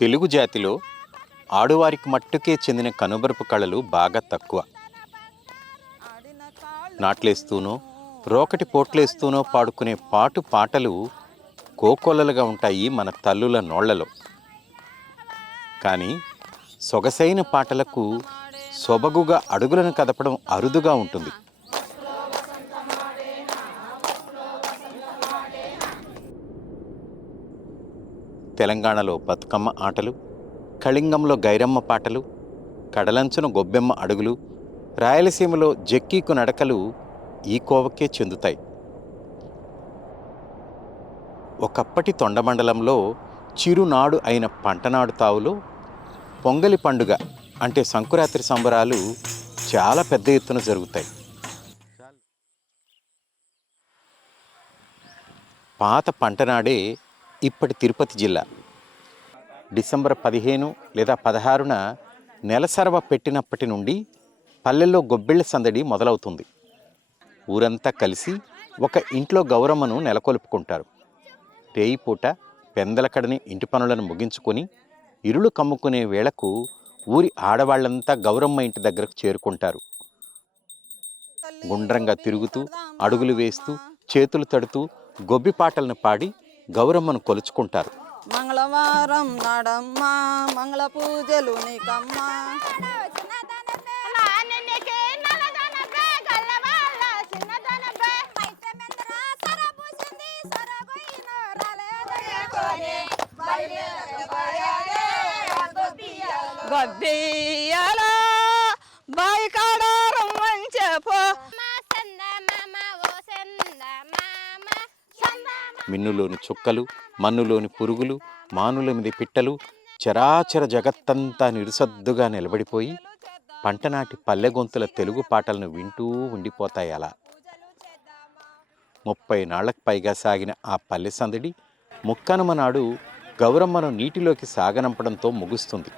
తెలుగు జాతిలో ఆడువారికి మట్టుకే చెందిన కనుబరుపు కళలు బాగా తక్కువ. నాట్లేస్తూనో రోకటి పోట్లేస్తూనో పాడుకునే పాటు పాటలు కోకొల్లలుగా ఉంటాయి మన తల్లుల నోళ్ళలో. కానీ సొగసైన పాటలకు సొబగుగా అడుగులను కదపడం అరుదుగా ఉంటుంది. తెలంగాణలో బతుకమ్మ ఆటలు కళింగంలో గైరమ్మ పాటలు కడలంచున గొబ్బెమ్మ అడుగులు రాయలసీమలో జక్కీకు నడకలు ఈ కోవకే చెందుతాయి. ఒకప్పటి తొండమండలంలో చిరునాడు అయిన పంటనాడు తావులో పొంగలి పండుగ అంటే సంకురాత్రి సంబరాలు చాలా పెద్ద ఎత్తున జరుగుతాయి. పాత పంటనాడే ఇప్పటి తిరుపతి జిల్లా. డిసెంబర్ పదిహేను లేదా పదహారున నెలసరవ పెట్టినప్పటి నుండి పల్లెల్లో గొబ్బిళ్ళ సందడి మొదలవుతుంది. ఊరంతా కలిసి ఒక ఇంట్లో గౌరమ్మను నెలకొల్పుకుంటారు. రేయిపూట పెందలకడని ఇంటి పనులను ముగించుకొని ఇరులు కమ్ముకునే వేళకు ఊరి ఆడవాళ్ళంతా గౌరమ్మ ఇంటి దగ్గరకు చేరుకుంటారు. గుండ్రంగా తిరుగుతూ అడుగులు వేస్తూ చేతులు తడుతూ గొబ్బి పాటలను పాడి గౌరమ్మను కొలుచుకుంటారు. మంగళవారం నాడమ్మా మంగళ పూజలు నీకమ్మా. గొబ్బియ్యాలా బాయి మిన్నులోని చుక్కలు మన్నులోని పురుగులు మానుల మీద పిట్టలు చరాచర జగత్తంతా నిరుసద్దుగా నిలబడిపోయి పంటనాటి పల్లె గొంతుల తెలుగు పాటలను వింటూ ఉండిపోతాయి అలా. ముప్పై నాళ్ళకు పైగా సాగిన ఆ పల్లె సందడి ముక్కనుమ నాడు గౌరమ్మను నీటిలోకి సాగనంపడంతో ముగుస్తుంది.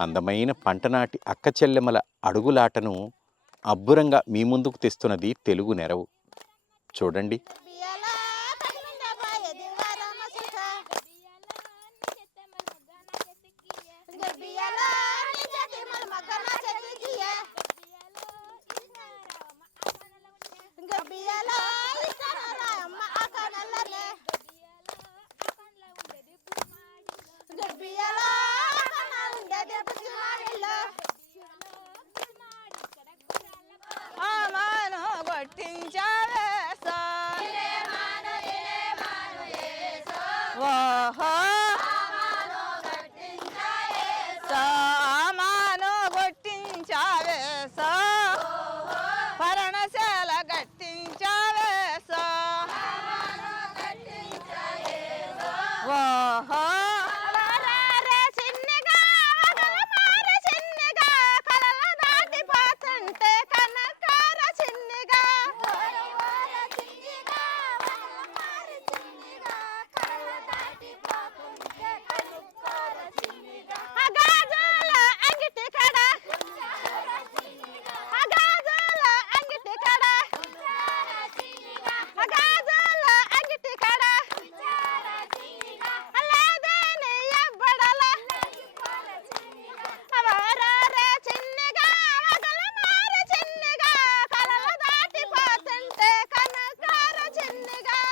అందమైన పంటనాటి అక్క చెల్లెమల అడుగులాటను అబ్బురంగా మీ ముందుకు తెస్తున్నది తెలుగు నెరవు. చూడండి.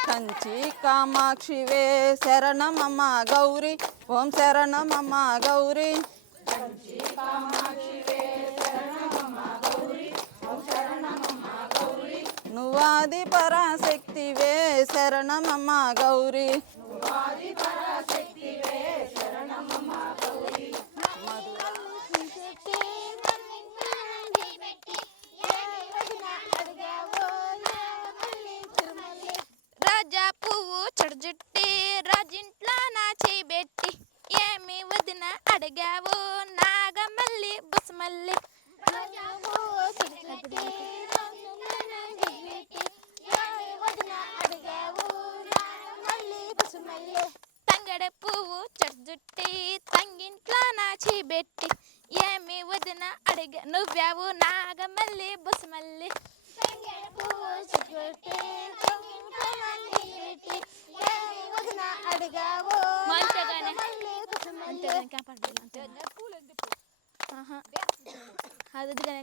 కంచి కామాక్షివే శరణమమ్మ గౌరీ. ఓం శరణమమ్మ గౌరీ. నువ్వాది పరాశక్తివే శరణమమ్మ గౌరీ. చెడుజుట్టి రాజింట్లో నా చేబెట్టి ఏమి వదిన అడిగావు నాగమల్లి బుసమల్లి. తంగడి పువ్వు చెడుజుట్టి తంగింట్లో నా చేబెట్టి ఏమి వదిన అడిగా నువ్వావు నాగమల్లి బుసమల్లి. పువ్వు చెడుజుట్టి Tadi.